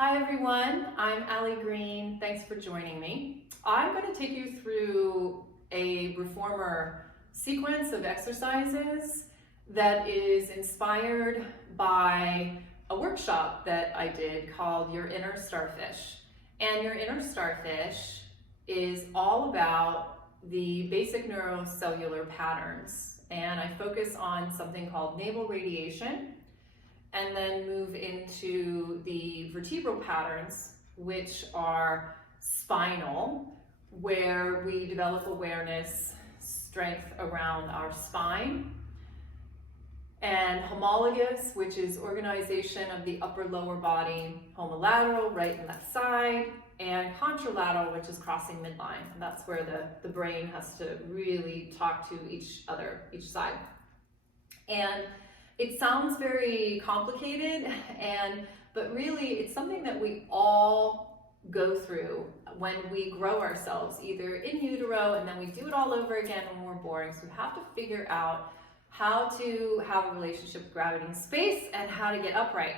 Hi everyone, I'm Allie Green. Thanks for joining me. I'm going to take you through a reformer sequence of exercises that is inspired by a workshop that I did called Your Inner Starfish. And Your Inner Starfish is all about the basic neurocellular patterns. And I focus on something called navel radiation, and then move into the vertebral patterns, which are spinal, where we develop awareness, strength around our spine, and homologous, which is organization of the upper lower body, homolateral, right and left side, and contralateral, which is crossing midline. And that's where the brain has to really talk to each side. And it sounds very complicated, but really it's something that we all go through when we grow ourselves, either in utero, and then we do it all over again when we're born. So we have to figure out how to have a relationship with gravity and space, and how to get upright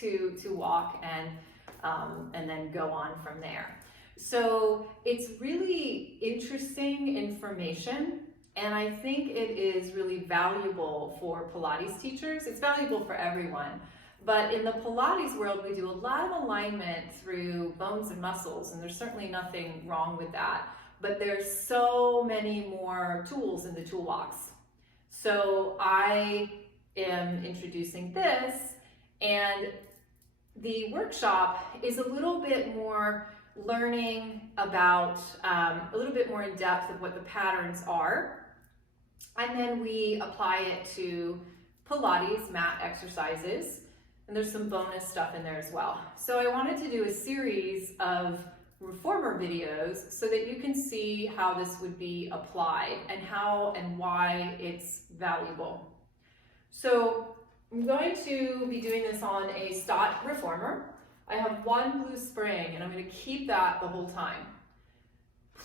to walk and then go on from there. So it's really interesting information. And I think it is really valuable for Pilates teachers. It's valuable for everyone. But in the Pilates world, we do a lot of alignment through bones and muscles, and there's certainly nothing wrong with that. But there's so many more tools in the toolbox. So I am introducing this, and the workshop is a little bit more learning about, a little bit more in depth of what the patterns are. And then we apply it to Pilates mat exercises, and there's some bonus stuff in there as well. So I wanted to do a series of reformer videos so that you can see how this would be applied and how and why it's valuable. So I'm going to be doing this on a Stott reformer. I have one blue spring, and I'm going to keep that the whole time.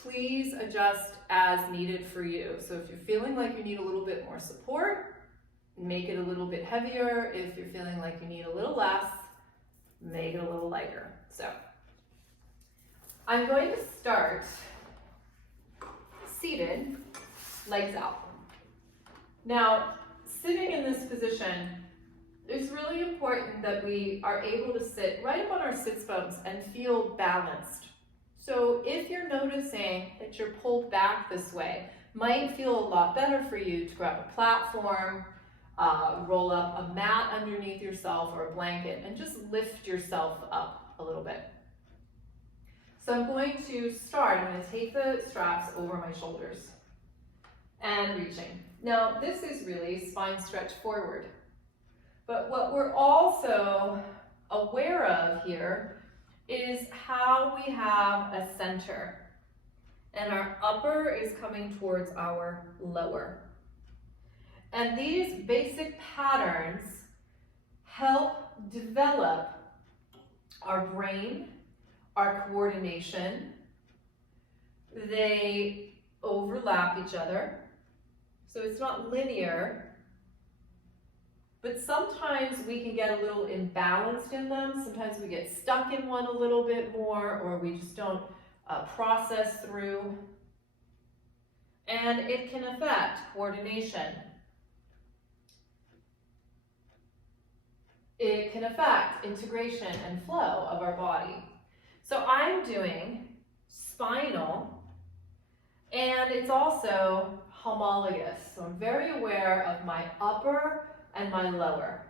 Please adjust as needed for you. So if you're feeling like you need a little bit more support, make it a little bit heavier. If you're feeling like you need a little less, make it a little lighter. So I'm going to start seated, legs out. Now, sitting in this position, it's really important that we are able to sit right up on our sits bones and feel balanced. So if you're noticing that you're pulled back this way, might feel a lot better for you to grab a platform, roll up a mat underneath yourself or a blanket, and just lift yourself up a little bit. So I'm going to start. I'm going to take the straps over my shoulders and reaching. Now this is really spine stretch forward. But what we're also aware of here is how we have a center, and our upper is coming towards our lower. And these basic patterns help develop our brain, our coordination. They overlap each other, so it's not linear. But sometimes we can get a little imbalanced in them. Sometimes we get stuck in one a little bit more, or we just don't process through. And it can affect coordination. It can affect integration and flow of our body. So I'm doing spinal, and it's also homologous. So I'm very aware of my upper and my lower.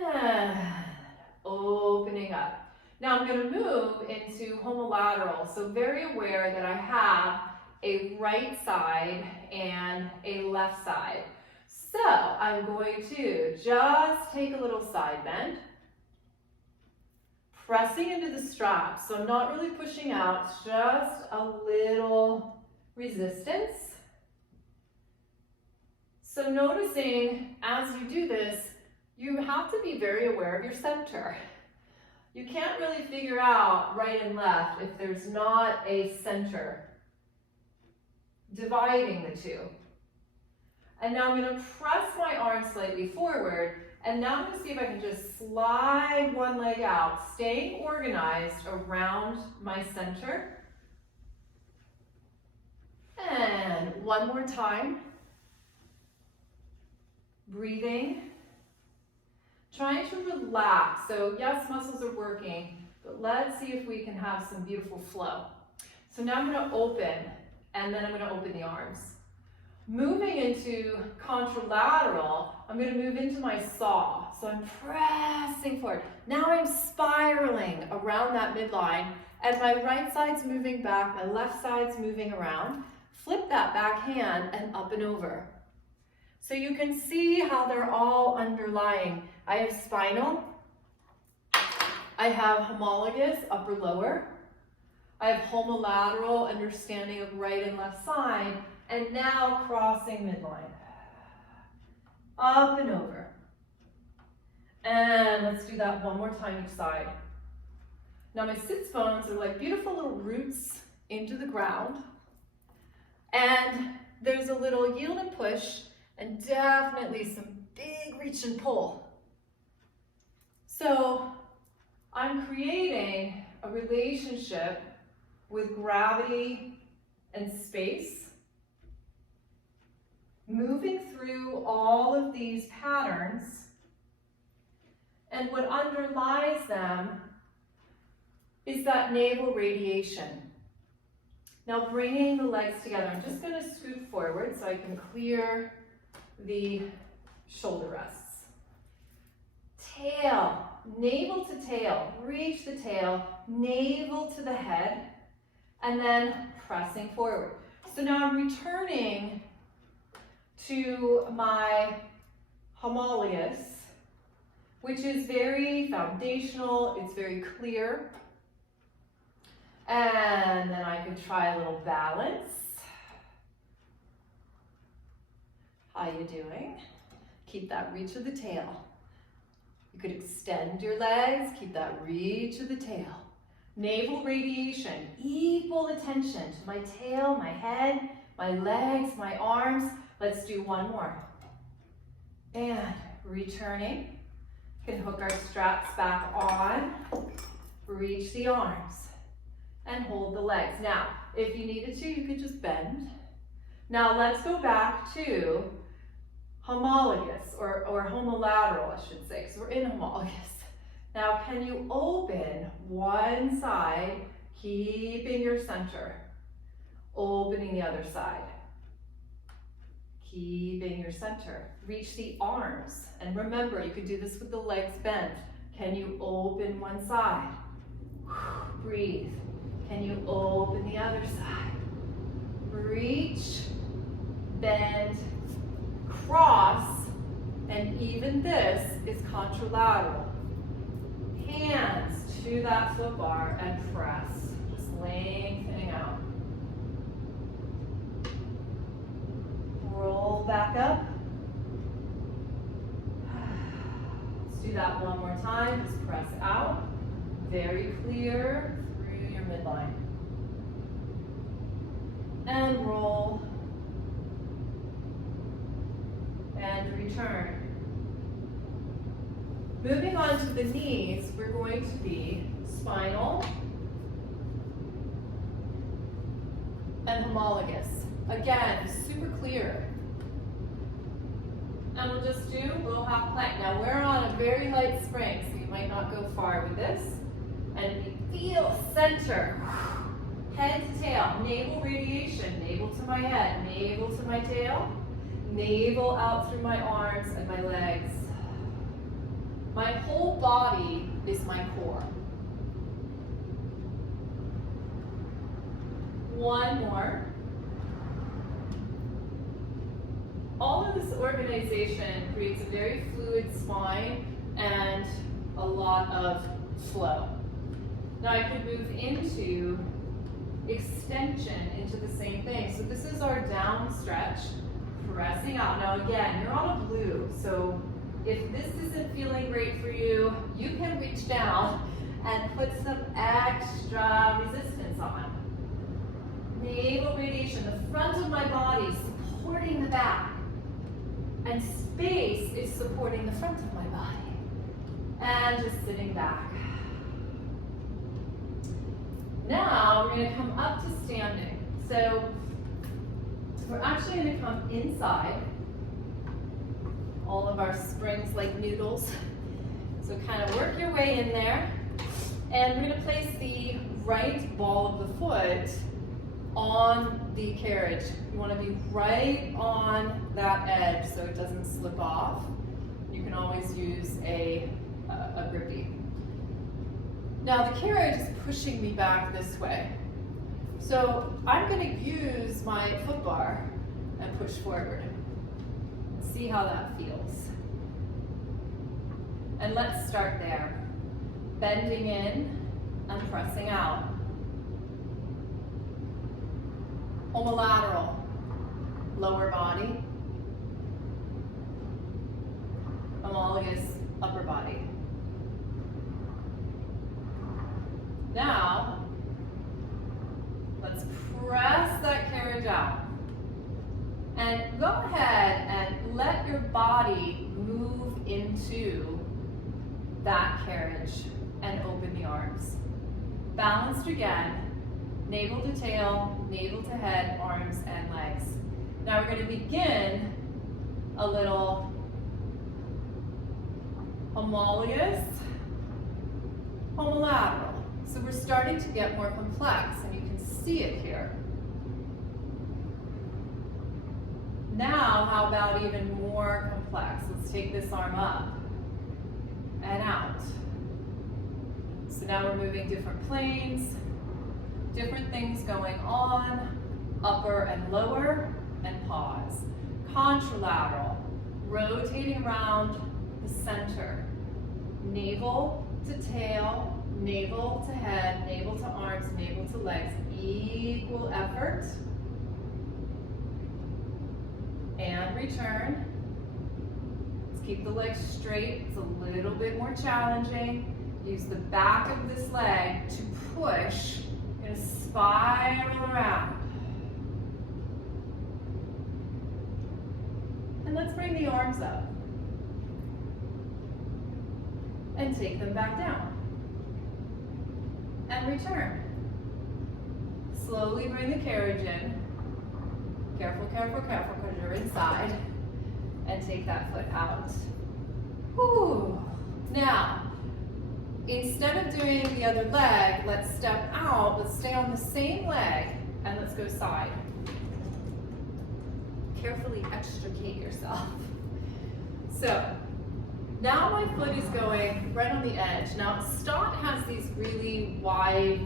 And opening up. Now I'm going to move into homolateral. So very aware that I have a right side and a left side. So I'm going to just take a little side bend, pressing into the straps. So I'm not really pushing out, just a little resistance. So noticing as you do this, you have to be very aware of your center. You can't really figure out right and left if there's not a center dividing the two. And now I'm going to press my arm slightly forward. And now I'm going to see if I can just slide one leg out, staying organized around my center. And one more time. Breathing. Trying to relax. So yes, muscles are working, but let's see if we can have some beautiful flow. So now I'm going to open, and then I'm going to open the arms. Moving into contralateral, I'm going to move into my saw. So I'm pressing forward. Now I'm spiraling around that midline, and my right side's moving back, my left side's moving around. Flip that back hand and up and over. So you can see how they're all underlying. I have spinal, I have homologous, upper lower, I have homolateral, understanding of right and left side, and now crossing midline. Up and over. And let's do that one more time each side. Now my sits bones are like beautiful little roots into the ground. And there's a little yield and push, and definitely some big reach and pull. So I'm creating a relationship with gravity and space, moving through all of these patterns, and what underlies them is that navel radiation. Now bringing the legs together, I'm just going to scoot forward so I can clear the shoulder rests. Tail, navel to tail, reach the tail, navel to the head, and then pressing forward. So now I'm returning to my homologous, which is very foundational, it's very clear. And then I could try a little balance. How you doing? Keep that reach of the tail. You could extend your legs, keep that reach of the tail. Navel radiation, equal attention to my tail, my head, my legs, my arms. Let's do one more. And returning. Can hook our straps back on. Reach the arms. And hold the legs. Now, if you needed to, you could just bend. Now let's go back to homologous, or homolateral, I should say, because we're in homologous. Now, can you open one side, keeping your center, opening the other side, keeping your center. Reach the arms, and remember, you could do this with the legs bent. Can you open one side? Breathe. Can you open the other side? Reach, bend, cross, and even this is contralateral. Hands to that foot bar and press, just lengthening out. Roll back up. Let's do that one more time, just press out. Very clear through your midline. And roll. And return. Moving on to the knees, we're going to be spinal and homologous. Again, super clear. And we'll just do a little half plank. Now we're on a very light spring, so you might not go far with this. And we feel center, head to tail, navel radiation, navel to my head, navel to my tail, navel out through my arms and my legs. My whole body is my core. One more. All of this organization creates a very fluid spine and a lot of flow. Now I could move into extension into the same thing. So this is our down stretch, pressing out. Now again, you're on a blue, so if this isn't feeling great for you, you can reach down and put some extra resistance on. Navel radiation, the front of my body supporting the back. and space is supporting the front of my body. And just sitting back. Now we're going to come up to standing. So we're actually going to come inside. All of our springs like noodles. So kind of work your way in there. And we're going to place the right ball of the foot on the carriage. You want to be right on that edge so it doesn't slip off. You can always use a grippy. Now the carriage is pushing me back this way. So I'm going to use my foot bar and push forward. See how that feels. And let's start there. Bending in and pressing out. Homolateral, lower body. Homologous, upper body. Now, let's press that carriage out. And go ahead and let your body move into that carriage and open the arms. Balanced again, navel to tail, navel to head, arms and legs. Now we're going to begin a little homologous, homolateral. So we're starting to get more complex, and you can see it here. Now, how about even more complex? Let's take this arm up and out. So now we're moving different planes, different things going on, upper and lower, and pause. Contralateral, rotating around the center. Navel to tail, navel to head, navel to arms, navel to legs. Equal effort. And return. Let's keep the legs straight. It's a little bit more challenging. Use the back of this leg to push. You're going to spiral around. And let's bring the arms up. And take them back down. And return. Slowly bring the carriage in. Careful, careful, careful, because you're inside. And take that foot out. Whew. Now, instead of doing the other leg, let's step out. Let's stay on the same leg, and let's go side. Carefully extricate yourself. So, now my foot is going right on the edge. Now, Stott has these really wide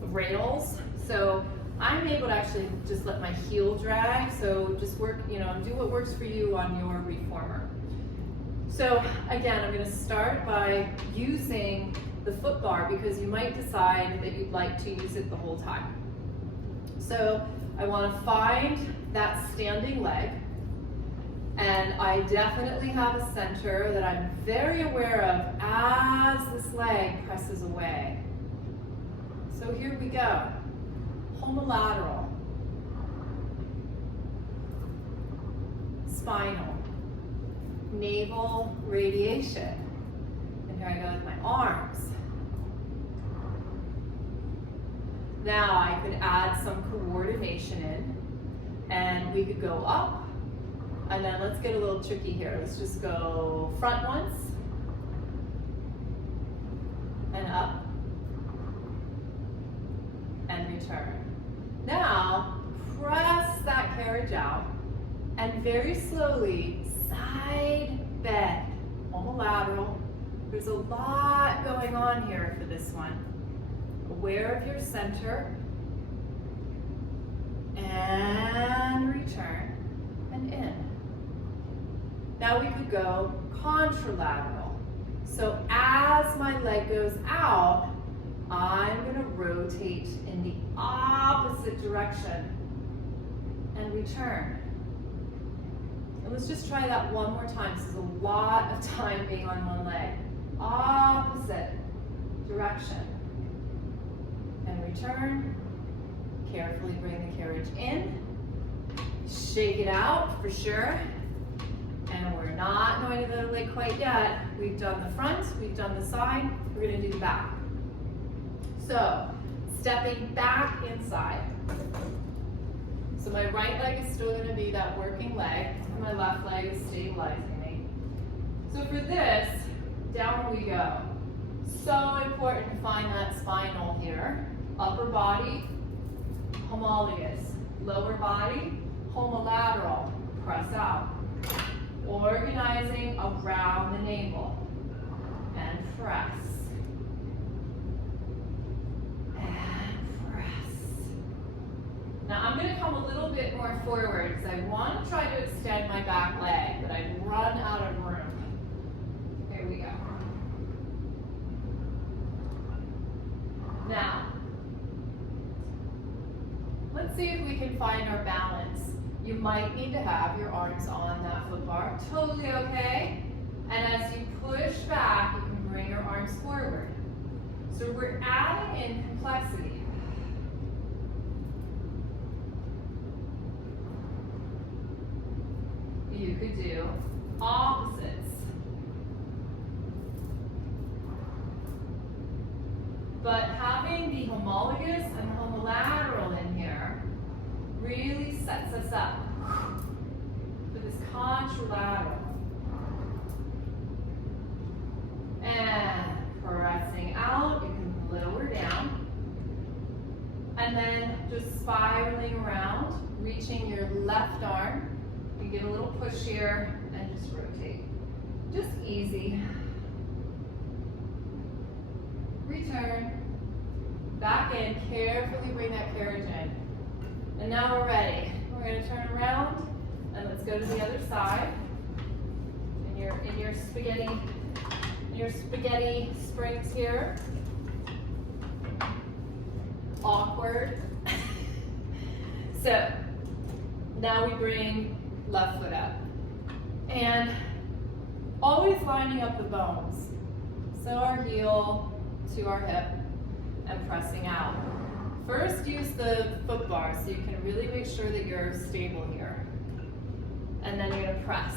rails, so I'm able to actually just let my heel drag. So just work, do what works for you on your reformer. So again, I'm going to start by using the foot bar because you might decide that you'd like to use it the whole time. So I want to find that standing leg. And I definitely have a center that I'm very aware of as this leg presses away. So here we go. Homolateral. Spinal. Navel radiation. And here I go with my arms. Now I could add some coordination in, and we could go up. And then let's get a little tricky here. Let's just go front once, and up, and return. Now, press that carriage out, and very slowly, side bend, homolateral. There's a lot going on here for this one. Aware of your center, and return, and in. Now we could go contralateral. So as my leg goes out, I'm going to rotate in the opposite direction and return. And let's just try that one more time. This is a lot of time being on one leg. Opposite direction. And return. Carefully bring the carriage in. Shake it out for sure. And we're not going to the leg quite yet. We've done the front, we've done the side, we're going to do the back. So, stepping back inside. So my right leg is still going to be that working leg, and my left leg is stabilizing me. So for this, down we go. So important to find that spinal here. Upper body, homologous. Lower body, homolateral. Press out. Organizing around the navel. And press. Now I'm going to come a little bit more forward because I want to try to extend my back leg, but I've run out of room. Here we go. Now, let's see if we can find our balance. You might need to have your arms on that foot bar. Totally okay. And as you push back, you can bring your arms forward. So we're adding in complexity. You could do opposites. But having the homologous and homolateral in here really sets us up for this contralateral. And pressing out, you can lower down. And then just spiraling around, reaching your left arm. You get a little push here and just rotate. Just easy. Return. Back in. Carefully bring that carriage in. And now we're ready. We're going to turn around and let's go to the other side. In your spaghetti springs here. Awkward. So now we bring left foot up. And always lining up the bones. So our heel to our hip and pressing out. First use the foot bar so you can really make sure that you're stable here. And then you're going to press.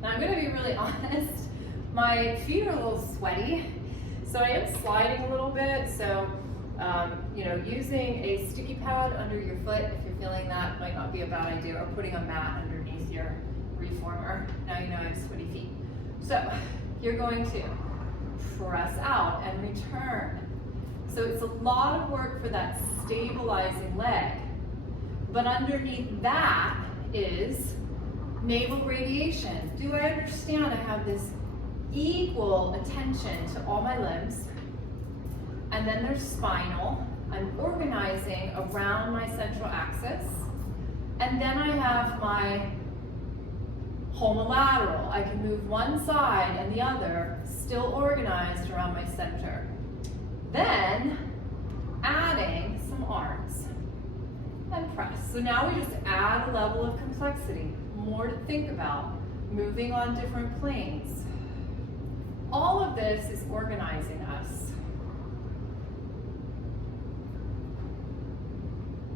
Now I'm going to be really honest, my feet are a little sweaty, so I am sliding a little bit, so using a sticky pad under your foot if you're feeling that might not be a bad idea, or putting a mat underneath your reformer. Now you know I have sweaty feet. So you're going to press out and return. So it's a lot of work for that stabilizing leg. But underneath that is navel radiation. Do I understand I have this equal attention to all my limbs? And then there's spinal. I'm organizing around my central axis. And then I have my homolateral. I can move one side and the other, still organized around my center. Then, adding some arms and press. So now we just add a level of complexity, more to think about, moving on different planes. All of this is organizing us.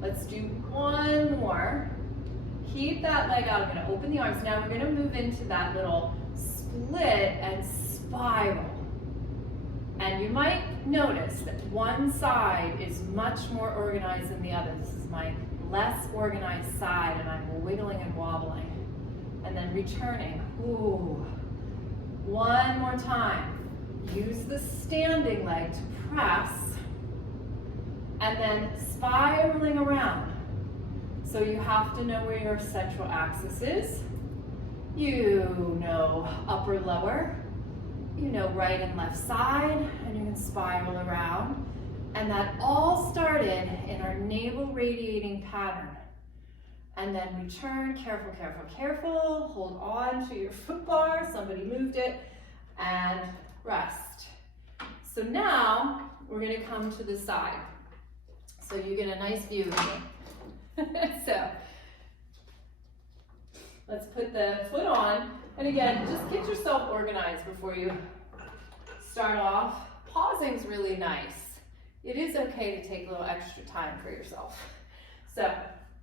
Let's do one more. Keep that leg out. I'm going to open the arms. Now we're going to move into that little split and spiral. And you might notice that one side is much more organized than the other. This is my less organized side, and I'm wiggling and wobbling. And then returning. Ooh. One more time. Use the standing leg to press. And then spiraling around. So you have to know where your central axis is. You know upper, lower. You know right and left side, and you can spiral around. And that all started in our navel radiating pattern. And then return, careful, careful, careful. Hold on to your foot bar, somebody moved it, and rest. So now we're gonna come to the side. So you get a nice view of me. So let's put the foot on. And again, just get yourself organized before you start off. Pausing's really nice. It is okay to take a little extra time for yourself. So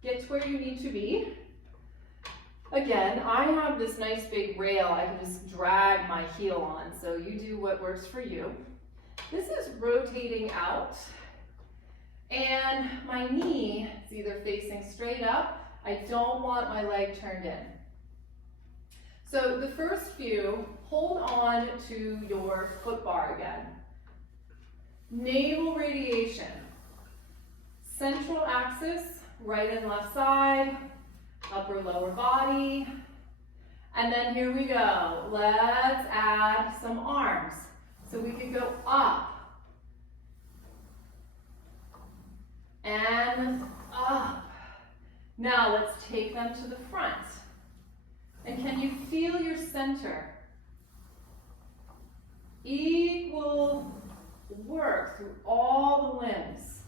get to where you need to be. Again, I have this nice big rail I can just drag my heel on, so you do what works for you. This is rotating out, and my knee is either facing straight up. I don't want my leg turned in. So the first few, hold on to your foot bar again. Navel radiation. Central axis, right and left side, upper lower body. And then here we go. Let's add some arms. So we could go up and up. Now let's take them to the front. And can you feel your center? Equal work through all the limbs.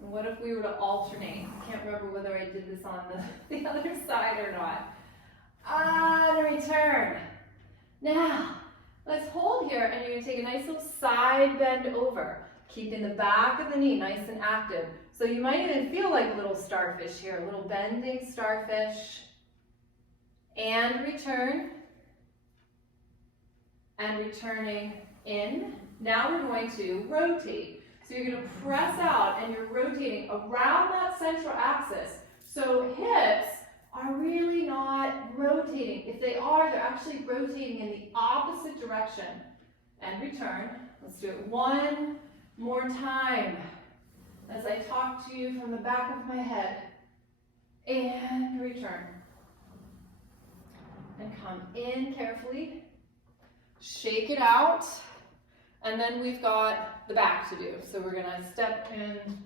And what if we were to alternate? I can't remember whether I did this on the other side or not. And return. Now, let's hold here, and you're going to take a nice little side bend over, keeping the back of the knee nice and active. So you might even feel like a little starfish here, a little bending starfish. And return. And returning in. Now we're going to rotate. So you're going to press out, and you're rotating around that central axis. So hips are really not rotating. If they are, they're actually rotating in the opposite direction. And return. Let's do it one more time as I talk to you from the back of my head. And return. And come in carefully. Shake it out. And then we've got the back to do. So we're going to step in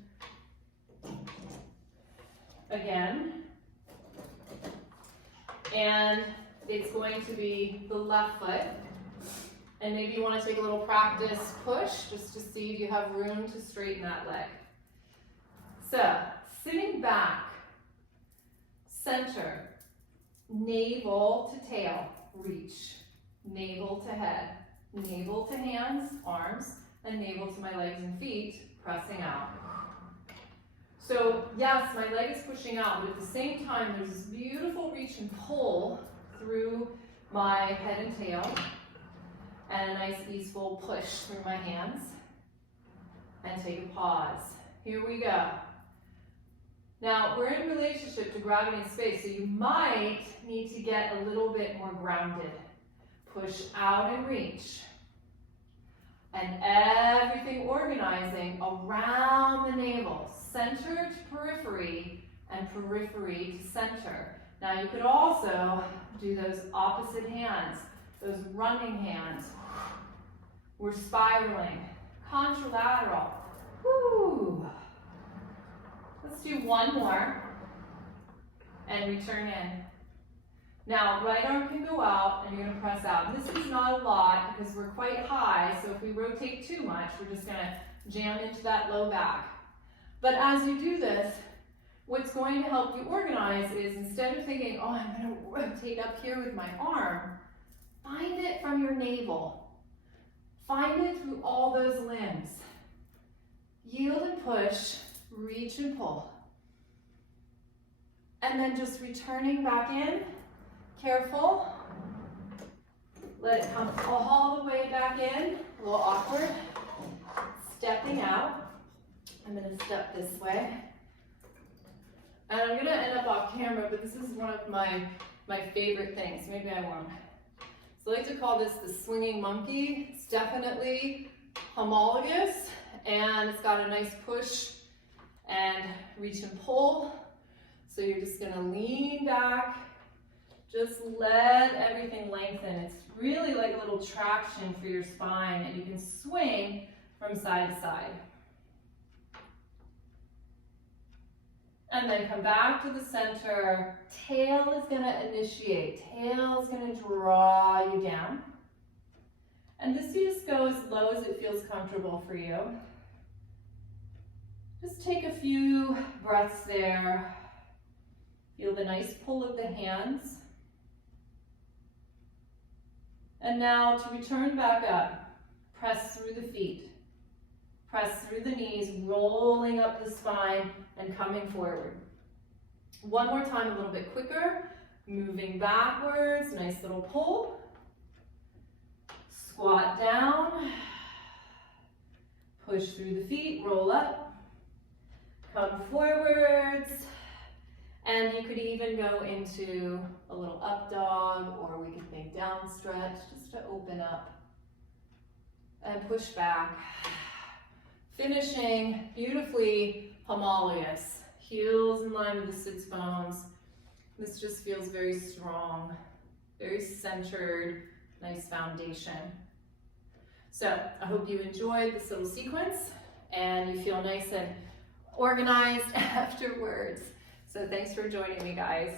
again. And it's going to be the left foot. And maybe you want to take a little practice push just to see if you have room to straighten that leg. So, sitting back, center, navel to tail, reach, navel to head, navel to hands, arms, and navel to my legs and feet, pressing out. So yes, my leg is pushing out, but at the same time, there's this beautiful reach and pull through my head and tail, and a nice easeful push through my hands, and take a pause. Here we go. Now, we're in relationship to gravity and space, so you might need to get a little bit more grounded. Push out and reach. And everything organizing around the navel, center to periphery, and periphery to center. Now you could also do those opposite hands, those running hands. We're spiraling, contralateral. Woo. Let's do one more, and return in. Now, right arm can go out, and you're going to press out. This is not a lot, because we're quite high, so if we rotate too much, we're just going to jam into that low back. But as you do this, what's going to help you organize is, instead of thinking, oh, I'm going to rotate up here with my arm, find it from your navel. Find it through all those limbs. Yield and push, reach and pull. And then just returning back in. Careful. Let it come all the way back in. A little awkward. Stepping out. I'm going to step this way. And I'm going to end up off camera, but this is one of my favorite things. Maybe I won't. So I like to call this the swinging monkey. It's definitely homologous, and it's got a nice push and reach and pull. So you're just going to lean back. Just let everything lengthen. It's really like a little traction for your spine, and you can swing from side to side. And then come back to the center. Tail is going to initiate. Tail is going to draw you down. And this you just go as low as it feels comfortable for you. Just take a few breaths there. Feel the nice pull of the hands. And now to return back up, press through the feet. Press through the knees, rolling up the spine and coming forward. One more time, a little bit quicker. Moving backwards, nice little pull. Squat down. Push through the feet, roll up. Come forwards. And you could even go into a little up dog, or we could think down stretch just to open up. And push back. Finishing beautifully homologous. Heels in line with the sits bones. This just feels very strong, very centered, nice foundation. So I hope you enjoyed this little sequence and you feel nice and organized afterwards. So thanks for joining me, guys.